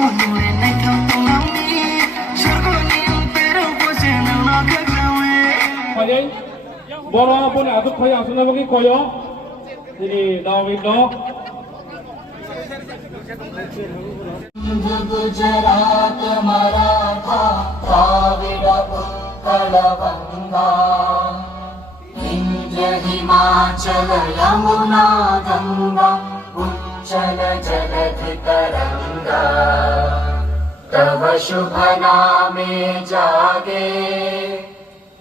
Vậy boro pun atuk khoya asuna bagi koyo jadi David no Gujarat Maratha Dravid Utkal Ganga Vindhya Himachal Yamuna Ganga उच्चल जलधि तरंगा तव शुभ नामे जागे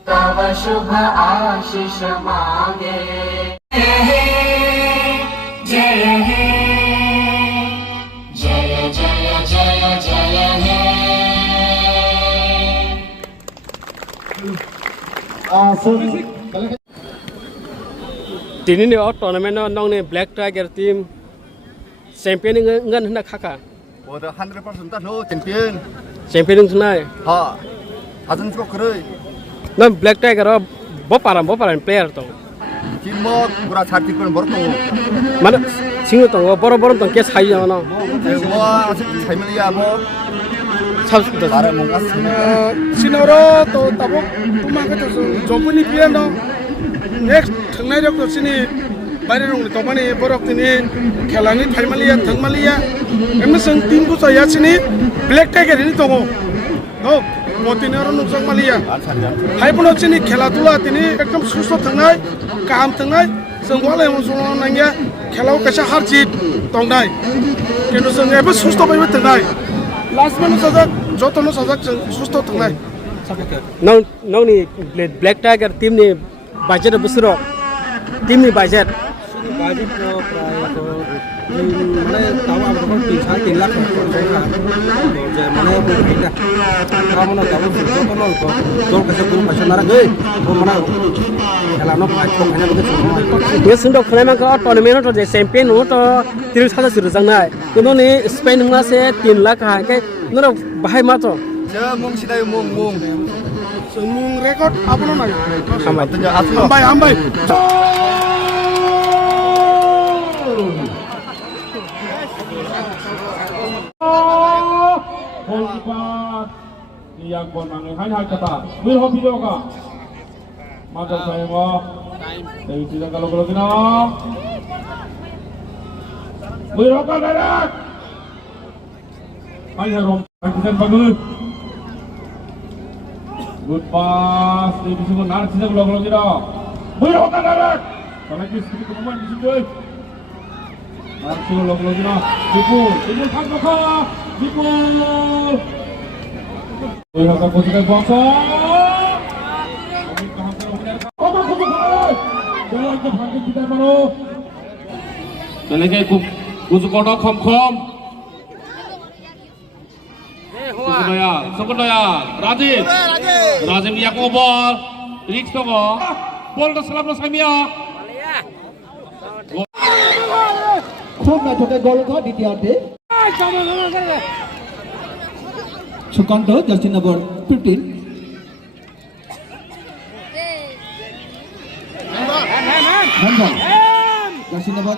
तव शुभ आशीष मांगे जय हे जय हे जय जय जय जय हे Tini ni tournament nong ni Black Tiger team champion ngan hendak kakak. 我的100%大头champion champion tonight. ha hazan ko kare Nam Black Tiger boparan player to. timmo pura chati kon borto Mana singu to boro to ke sai jana. wa chaimaliya bo Sabs to. ara monga Sinoro to tabok tumaka to jompuni pian do next thangnai jok to sini বাইরে রং তো মানে বরক তিনি খেলানি থাইমালিয়া থাংমালিয়া এমসং team কো সায়া সিনি black tiger নি দङ no মতিনার নুকসাং Malia হাইপনো সিনি খেলাধুলা তিনি একদম সুস্থ থাंनाय কাম থাंनाय जों गले मसुल नांगिया खेलाव कासा हार जित दंनाय किन्तु जों एबो सुस्थ बायबो थांनाय लास्ट मानो साजा जतनो साजा जों सुस्थ थांनाय Nong ni Black Tiger team ni budget besar. Team ni budget. budget ko प्राय तो মানে তাও আমরা 3 লাখ যে মানে এটা কামনা কাম যতন তোর কাছে কোনো পয়সা না রাখে তো মানে খেলানো পাঁচ কম খানা বলে Dia sendok kena mangka tournament to champion to 30,000 sudah jangai. Kuno ni Spain nga se 3 lakh ha ke nora bahai ma to. je mong sidai mong semung record apa namanya Sampai. tanya atlo ambai Golkipas yang konang hai kata. Wil hobi juga. Mata saya mo. Dari tidak kalau kena. Wil hoka darat. Hai harom. Kita bagus. Good pass. Di sini nar tidak kalau kena. Wil hoka darat. Kalau kita sedikit kemana di sini. Marcelo Logina, Dipul Kangkaka, Dipul. Lihat aku sudah bangsa. Jalan ke hati kita baru. Dan lagi kuzu kodo kom. Sebenarnya, Rajiv dia bol, Rick Togo, bol dah salam Samia. খুব নাটকে গোল কর দ্বিতীয়ার্ধে Sukanta jersey number 15 handball jersey number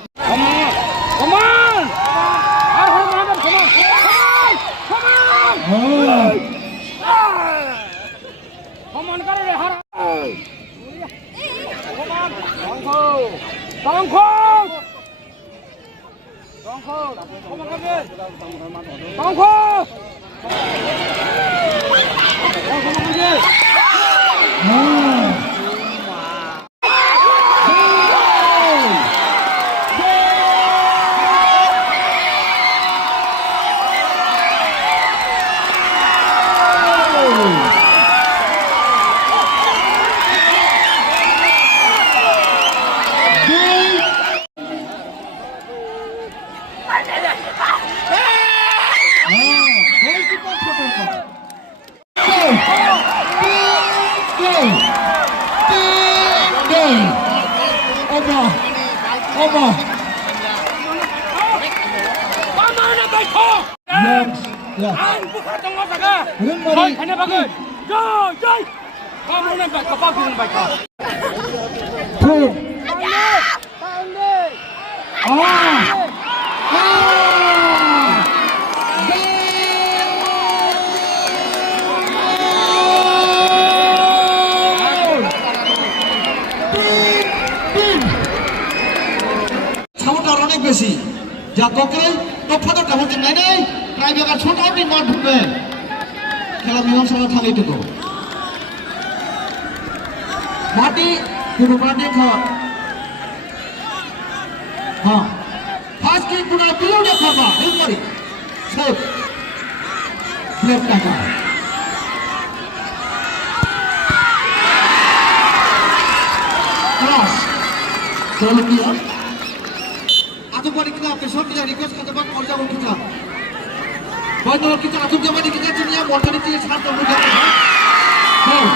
jagokai to photo ta hojeng nai nei trai bega chota ti ma dhukbe khela miyong sama thangai tu mati kudu mati kha ha fast kick puna below the cover hil mari save left taka cross chalo kiya atu bari kita pesor kita request kata bang orja ko kita bodo kita atu jamani kita dunia mortality সাত নম্বর জায়গা হ্যাঁ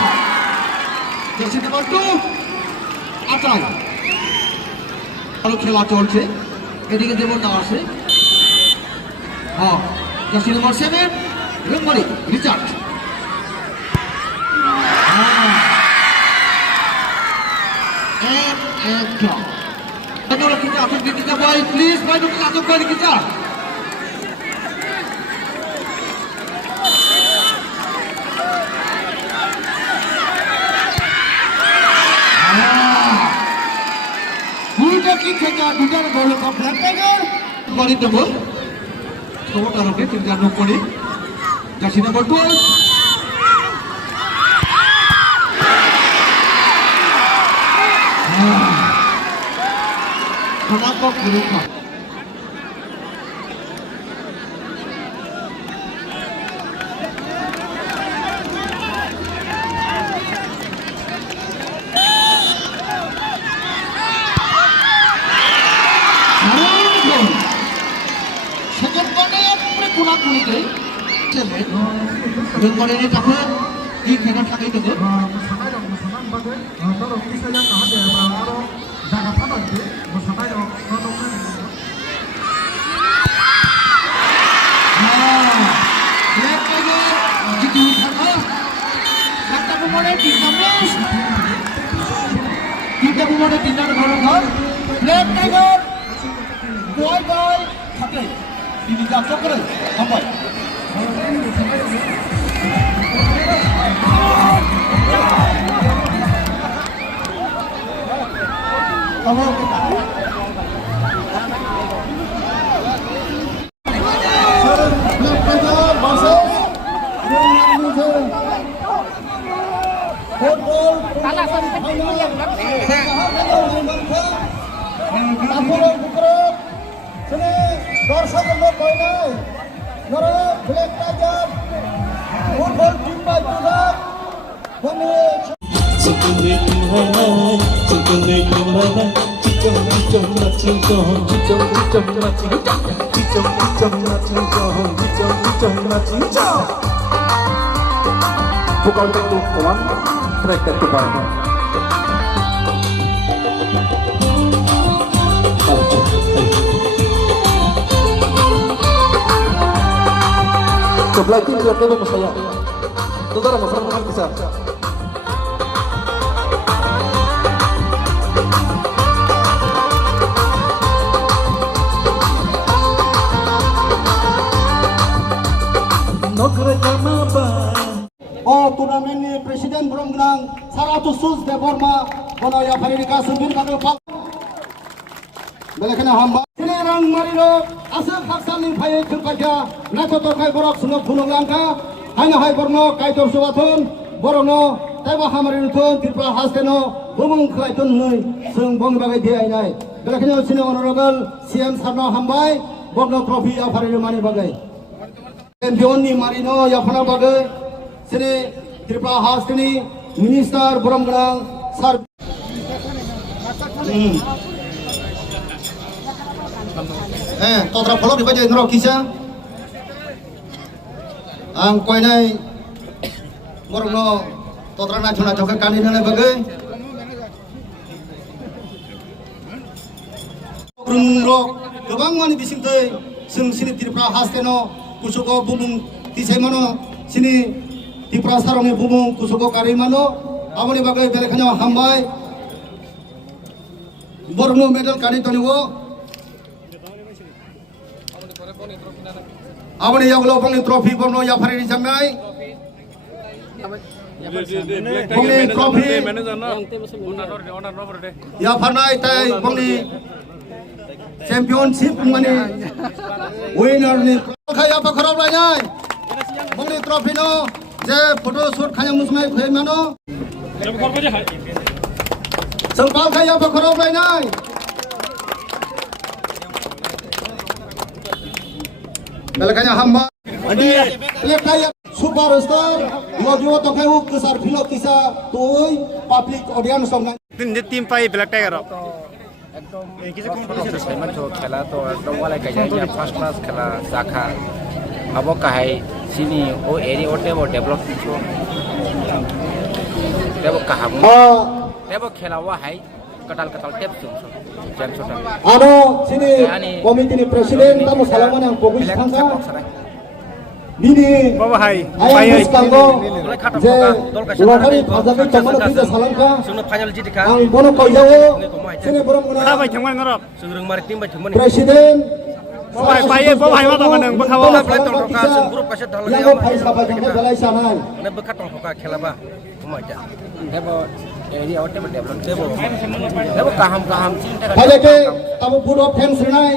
jersey number 2 আটাই ভালো খেলা চলছে এদিকে দেব না আসে হ্যাঁ জার্সি নাম্বার 7 রংমারি রিচার্ড এক draw Aduh kita atur kita boy please boy kita atur boy kita Budak kita juga gol komplit kan gol itu gol coba taruh ke tim jatuh kali jersey number 12 Kenapa berubah? Second corner, kurang deh. Second corner ini apa? Di kanan kaki itu. Kita memulai tindak golongan Black Tiger boy থাকে ini jatuh করে sampai kamu Black Tiger versus football Salah sampai itu yang তারপরে পুকুরে শুনে দর্শকের লোক হয় নাই ধরো ব্ল্যাক টাইগার ফুটবল টিম বাই বিভাগ Bukan untuk kawan, mereka kembali. Sebelah itu lihat dulu mas saya. Saudara mas orang besar. turnamen ni Presiden Beronggang 100 sus de Borma bono ya Farika Sembir Kado Pak Belakana hamba sini rang mariro asal khaksani phaye thungkaja nato to kai borok suno phulongangka haina hai borno kai tor subathon borono taiba hamarin thon tripura hasteno bumung khai ton noi sung bong bagai dia ainai belakana sini honorable CM sarno hambai borno trophy ya Farika mani bagai champion ni marino ya phana bagai sini Tripura hasteni minister Beronggang sar totra follow di bagian nero kisah ang koi nai morongno totra na chuna joka kali nane bagai brungro gobang mani bisingtei sing sini Tripura hasteno kusuko bumung tisemano sini Tripura saroni bumung kusuko karimano amoni bagai belakanya hambai borno medal kali toniwo amoni yagulo poni trophy borno ya Farika jamai poni trophy ya Farnai tai poni championship mani winner ni khaya pa kharab lai nai mongni trophy no je photo shoot khaya musmai phai mano sangpal khaya pa kharab lai nai belakanya hamba lekaya superstar logio to khai uk sar philo kisa toy public audience song nai team পাই Black Tiger খেলা তো একদম বলে Kayah first class খেলা জাখা আবো কাহাই সিনি ও এরি ওটে ও develop কিছু দেব কাহাম দেব খেলা ওয়া high katal tep sum jam sotan ano sini komite ni presiden tamu salaman yang fokus thangka nini বাবা high ayah muskanggo je lotari phajabi tomar pisa salamka sunu final jitika ang bono koyao sini borong তা muna ভাই থামাই নরব sungrung maritim ba thumani presiden বাবা ভাই বাবা ভাই মা তখন বখাও play tong roka sun group pasat dal yang phai sabal jangka belai sanai ne bekat tong roka khela ba kumai ja debo eri ote ba develop debo kaham cinta Hai leke tamu puro fans renai